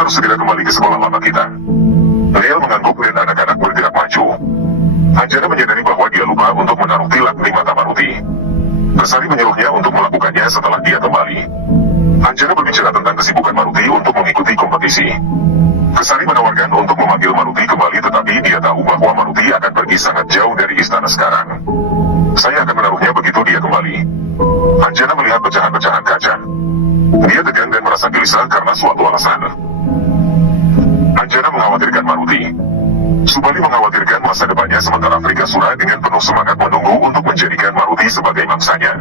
harus segera kembali ke sekolah lama kita. Leel mengangguk dan anak-anak bergerak maju. Anjana menyadari bahwa dia lupa untuk menaruh tilak di mata Maruti. Kesari menyuruhnya untuk melakukannya setelah dia kembali. Anjana berbicara tentang kesibukan Maruti untuk mengikuti kompetisi. Kesari menawarkan untuk memanggil Maruti kembali, tetapi dia tahu bahwa Maruti akan pergi sangat jauh dari istana sekarang. Saya akan menaruhnya begitu dia kembali. Anjana melihat pecahan-pecahan kaca. Dia tegang dan merasa gelisah karena suatu alasan. Anjana mengkhawatirkan Maruti. Subali mengkhawatirkan masa depannya, sementara Frikasura dengan penuh semangat menunggu untuk menjadikan Maruti sebagai mangsanya.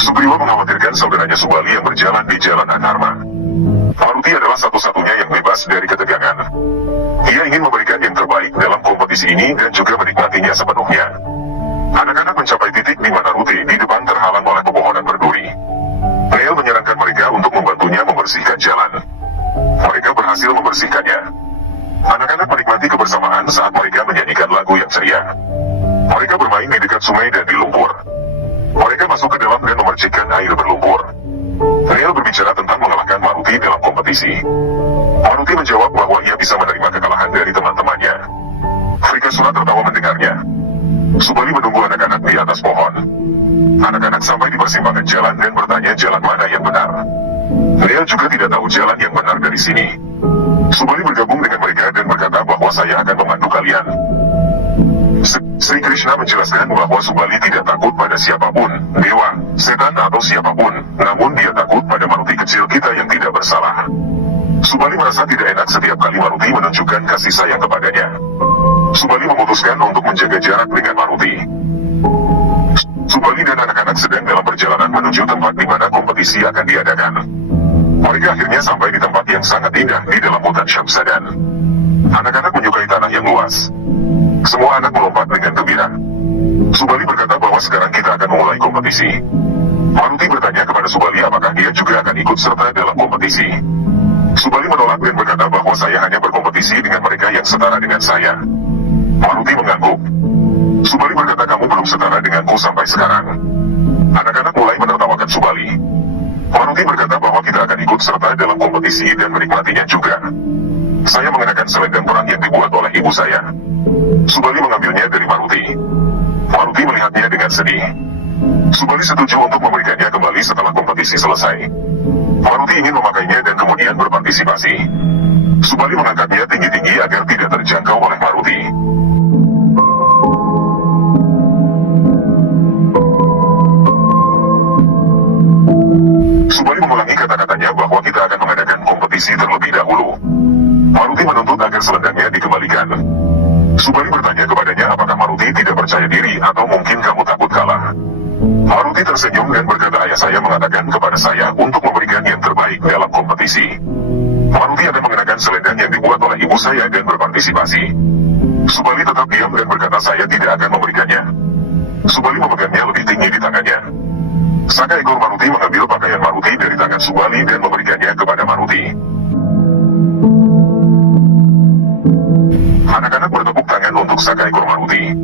Sugriwa mengkhawatirkan saudaranya Subali yang berjalan di jalan Anarma. Maruti adalah satu-satunya yang bebas dari ketegangan. Dia ingin memberikan yang terbaik dalam kompetisi ini dan juga menikmatinya sepenuhnya. Anak-anak mencapai titik di mana rute di depan terhalang oleh pepohonan berduri. Leel menyarankan mereka untuk membantunya membersihkan jalan. Mereka berhasil membersihkannya. Anak-anak menikmati kebersamaan saat mereka menyanyikan lagu yang ceria. Mereka bermain di dekat sungai dan di lumpur. Mereka masuk ke dalam dan memercikkan air berlumpur. Leel berbicara tentang mengalahkan Maruti dalam kompetisi. Maruti menjawab bahwa ia bisa menerima kekalahan dari teman-temannya. Frikasura tertawa mendengarnya. Subali menunggu anak-anak di atas pohon. Anak-anak sampai di persimpangan jalan dan bertanya jalan mana yang benar. Leel juga tidak tahu jalan yang benar dari sini. Subali bergabung dengan mereka dan berkata bahwa saya akan memandu kalian. Sri Krishna menjelaskan bahwa Subali tidak takut pada siapapun, dewa, setan atau siapapun, namun dia takut pada Maruti kecil kita yang tidak bersalah. Subali merasa tidak enak setiap kali Maruti menunjukkan kasih sayang kepadanya. Subali memutuskan untuk menjaga jarak dengan Maruti. Subali dan anak-anak sedang dalam perjalanan menuju tempat di mana kompetisi akan diadakan. Mereka akhirnya sampai di tempat yang sangat indah di dalam hutan Syamsadan. Anak-anak menyukai tanah yang luas. Semua anak melompat dengan gembira. Subali berkata bahwa sekarang kita akan memulai kompetisi. Maruti bertanya kepada Subali apakah dia juga akan ikut serta dalam kompetisi. Subali menolak dan berkata bahwa saya hanya berkompetisi dengan mereka yang setara dengan saya. Maruti mengangguk. Subali berkata kamu belum setara denganku sampai sekarang. Anak-anak mulai menertawakan Subali. Maruti berkata bahwa kita akan ikut serta dalam kompetisi dan menikmatinya juga. Saya mengenakan selendang perang yang dibuat oleh ibu saya. Subali mengambilnya dari Maruti. Maruti melihatnya dengan sedih. Subali setuju untuk memberikannya kembali setelah kompetisi selesai. Maruti ingin memakainya dan kemudian berpartisipasi. Subali mengangkatnya tinggi-tinggi agar tidak terjangkau oleh Maruti. Subali mengulangi kata-katanya bahwa kita akan mengadakan kompetisi terlebih dahulu. Maruti menuntut agar selendangnya dikembalikan. Subali bertanya kepadanya apakah Maruti tidak percaya diri atau mungkin kamu takut kalah. Maruti tersenyum dan berkata ayah saya mengatakan kepada saya untuk memberikan yang terbaik dalam kompetisi. Maruti akan mengenakan selendang yang dibuat oleh ibu saya dan berpartisipasi. Subali tetap diam dan berkata saya tidak akan memberikannya. Subali memegangnya lebih tinggi di tangannya. Saka ekor Maruti mengambil pakaian Maruti dari tangan Subali dan memberikannya kepada Maruti. Anak-anak bertepuk tangan untuk Saka ekor Maruti.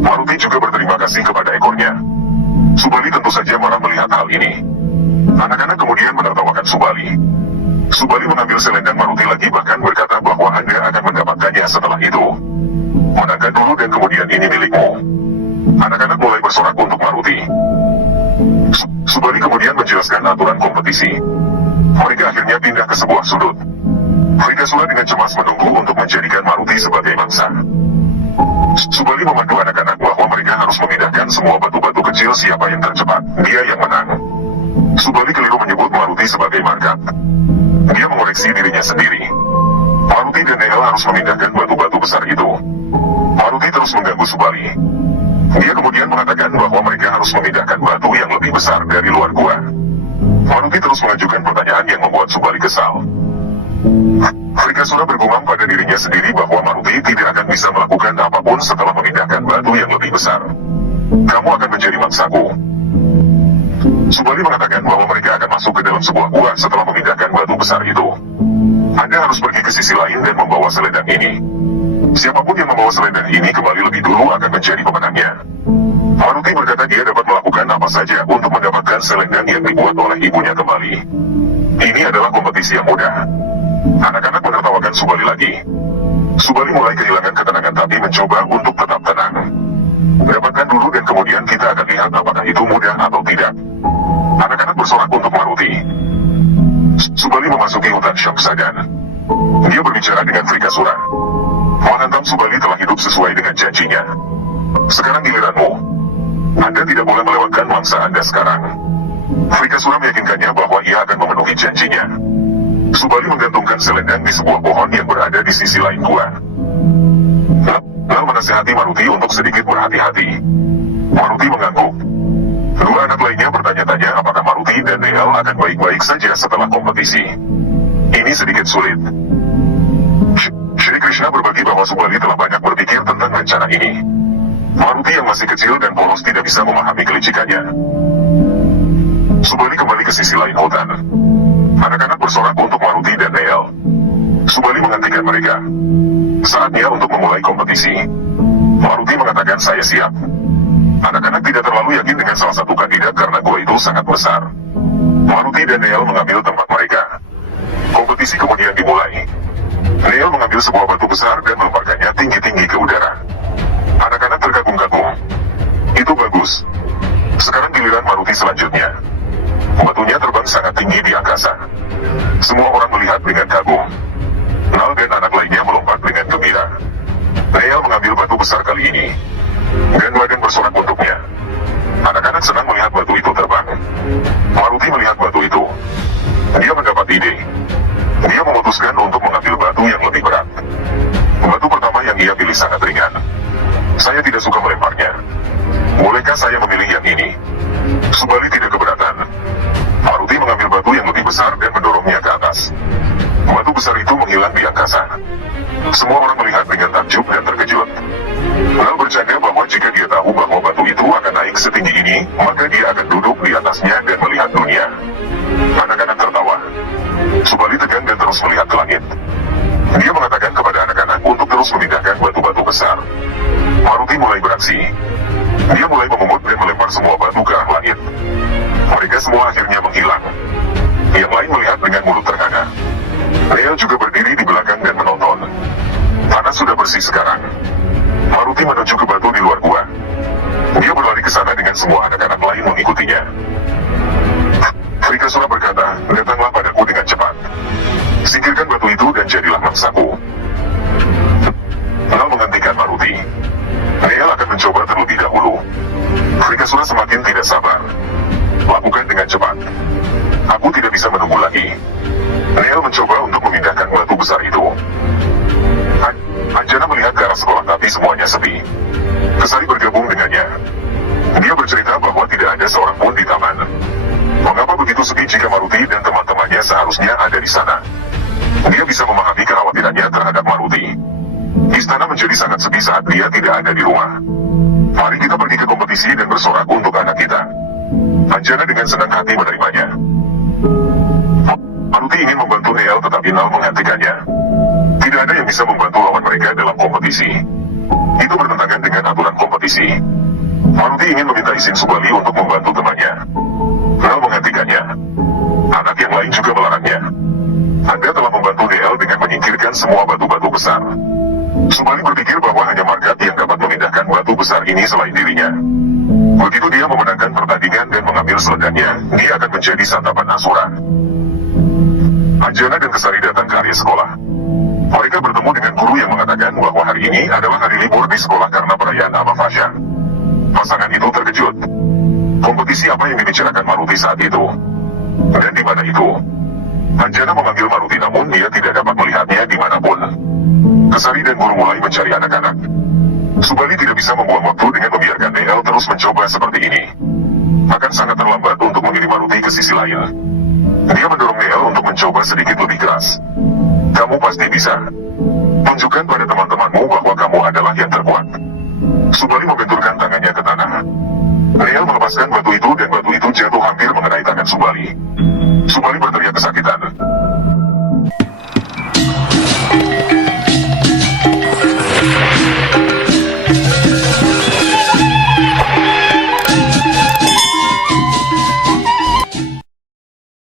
Maruti juga berterima kasih kepada ekornya. Subali tentu saja marah melihat hal ini. Anak-anak kemudian menertawakan Subali. Subali mengambil selendang Maruti lagi bahkan berkata bahwa Anda akan mendapatkannya setelah itu. Menangkan dulu dan kemudian ini milikmu. Anak-anak mulai bersorak untuk Maruti. Subali kemudian menjelaskan aturan kompetisi. Mereka akhirnya pindah ke sebuah sudut. Frikasura dengan cemas menunggu untuk menjadikan Maruti sebagai mangsa. Subali memandu anak-anak bahwa mereka harus memindahkan semua batu-batu kecil, siapa yang tercepat, dia yang menang. Subali keliru menyebut Maruti sebagai markat. Dia mengoreksi dirinya sendiri. Maruti dan Neel harus memindahkan batu-batu besar itu. Maruti terus mengganggu Subali. Dia kemudian mengatakan bahwa mereka harus memindahkan batu yang lebih besar dari luar gua. Maruti terus mengajukan pertanyaan yang membuat Subali kesal. Frikasura bergumam pada dirinya sendiri bahwa Maruti tidak akan bisa melakukan apapun setelah memindahkan batu yang lebih besar. Kamu akan menjadi mangsaku. Subali mengatakan bahwa mereka akan masuk ke dalam sebuah gua setelah memindahkan batu besar itu. Anda harus pergi ke sisi lain dan membawa selendang ini. Siapapun yang membawa selendang ini kembali lebih dulu akan menjadi pemenangnya. Maruti berkata dia dapat melakukan apa saja untuk mendapatkan selendang yang dibuat oleh ibunya kembali. Ini adalah kompetisi yang mudah. Anak-anak menertawakan Subali lagi. Subali mulai kehilangan ketenangan tapi mencoba untuk tetap tenang. Dapatkan dulu dan kemudian kita akan lihat apakah itu mudah atau tidak. Anak-anak bersorak untuk Maruti. Subali memasuki hutan Syamsagan. Dia berbicara dengan Frikasura. Menghantam Subali telah hidup sesuai dengan janjinya. Sekarang giliranmu. Anda tidak boleh melewatkan mangsa Anda sekarang. Frikasura meyakinkannya bahwa ia akan memenuhi janjinya. Subali menggantungkan selendang di sebuah pohon yang berada di sisi lain gua. Lalu menasihati Maruti untuk sedikit berhati-hati. Maruti mengangguk. Dua anak lainnya bertanya-tanya apakah Maruti dan Nehal akan baik-baik saja setelah kompetisi. Ini sedikit sulit. Shri Krishna berbagi bahwa Subali telah banyak berpikir tentang rencana ini. Maruti yang masih kecil dan polos tidak bisa memahami kelicikannya. Subali kembali ke sisi lain hutan. Anak-anak bersorak untuk Maruti dan Nehal. Subali menghentikan mereka. Saatnya untuk memulai kompetisi. Maruti mengatakan saya siap. Anak-anak tidak terlalu yakin dengan salah satu kandidat karena gua itu sangat besar. Maruti dan Nehal mengambil tempat mereka. Kompetisi kemudian dimulai. Nehal mengambil sebuah batu besar dan melemparkannya tinggi-tinggi ke udara. Anak-anak terkagum-kagum. Itu bagus. Sekarang giliran Maruti selanjutnya. Batunya terbang sangat tinggi di angkasa. Semua orang melihat dengan kagum. Nal dan anak lainnya melompat dengan gembira. Nehal mengambil batu besar kali ini. Bandwagon bersorak untuknya. Anak-anak senang melihat batu itu terbang. Maruti melihat batu itu. Dia mendapat ide. Dia memutuskan untuk mengambil batu yang lebih berat. Batu pertama yang ia pilih sangat ringan. Saya tidak suka melemparnya. Bolehkah saya memilih yang ini? Subali tidak keberatan. Maruti mengambil batu yang lebih besar dan mendorongnya ke atas. Batu besar itu menghilang di angkasa. Semua orang melihat dengan takjub dan terkejut. Nal bercanda bahwa jika dia tahu bahwa batu itu akan naik setinggi ini, maka dia akan duduk di atasnya dan melihat dunia. Anak-anak tertawa. Subali tegang dan terus melihat ke langit. Dia mengatakan kepada anak-anak untuk terus memindahkan batu-batu besar. Maruti mulai beraksi. Dia mulai memungut dan melempar semua batu ke arah langit. Mereka semua akhirnya menghilang. Yang lain melihat dengan mulut ternganga. Nehal juga berdiri di belakang dan menonton. Tanah sudah bersih sekarang. Maruti menuju ke batu di luar gua. Dia berlari ke sana dengan semua anak-anak lain mengikutinya. Frikasura berkata, datanglah padaku dengan cepat. Singkirkan batu itu dan jadilah mangsaku. Nal menghentikan Maruti. Nehal akan mencoba terlebih dahulu. Frikasura semakin tidak sabar. Lakukan dengan cepat. Aku tidak bisa menunggu lagi. Nehal mencoba untuk memindahkan batu besar itu. Anjana melihat ke arah sekolah tapi semuanya sepi. Kesari bergabung dengannya. Dia bercerita bahwa tidak ada seorang pun di taman. Mengapa begitu sepi jika Maruti dan teman-temannya seharusnya ada di sana? Dia bisa memahami kekhawatirannya terhadap Maruti. Istana menjadi sangat sepi saat dia tidak ada di rumah. Mari kita pergi ke kompetisi dan bersorak untuk anak kita. Anjana dengan senang hati menerimanya. Maruti ingin membantu Nehal tetapi Nal menghentikannya. Tidak ada yang bisa membantu lawan mereka dalam kompetisi. Itu bertentangan dengan aturan kompetisi. Maruti ingin meminta izin Subali untuk membantu temannya. Nal menghentikannya. Anak yang lain juga melarangnya. Anda telah membantu Nehal dengan menyingkirkan semua batu-batu besar. Subali berpikir bahwa hanya Margat yang dapat memindahkan batu besar ini selain dirinya. Begitu dia memenangkan pertandingan dan mengambil selendangnya, dia akan menjadi santapan Asura. Anjana dan Kesari datang ke area sekolah. Mereka bertemu dengan guru yang mengatakan bahwa hari ini adalah hari libur di sekolah karena perayaan Amavasya. Pasangan itu terkejut. Kompetisi apa yang dibicarakan Maruti saat itu? Dan di mana itu? Anjana memanggil Maruti namun dia tidak dapat melihatnya dimanapun. Kesari dan guru mulai mencari anak-anak. Subali tidak bisa membuang waktu dengan membiarkan Nehal terus mencoba seperti ini. Akan sangat terlambat untuk mengirim Maruti ke sisi lain. Dia mendorong Nehal untuk mencoba sedikit lebih keras. Kamu pasti bisa. Tunjukkan pada teman-temanmu bahwa kamu adalah yang terkuat. Subali membenturkan tangannya ke tanah. Nehal melepaskan batu itu dan batu itu jatuh hampir mengenai tangan Subali.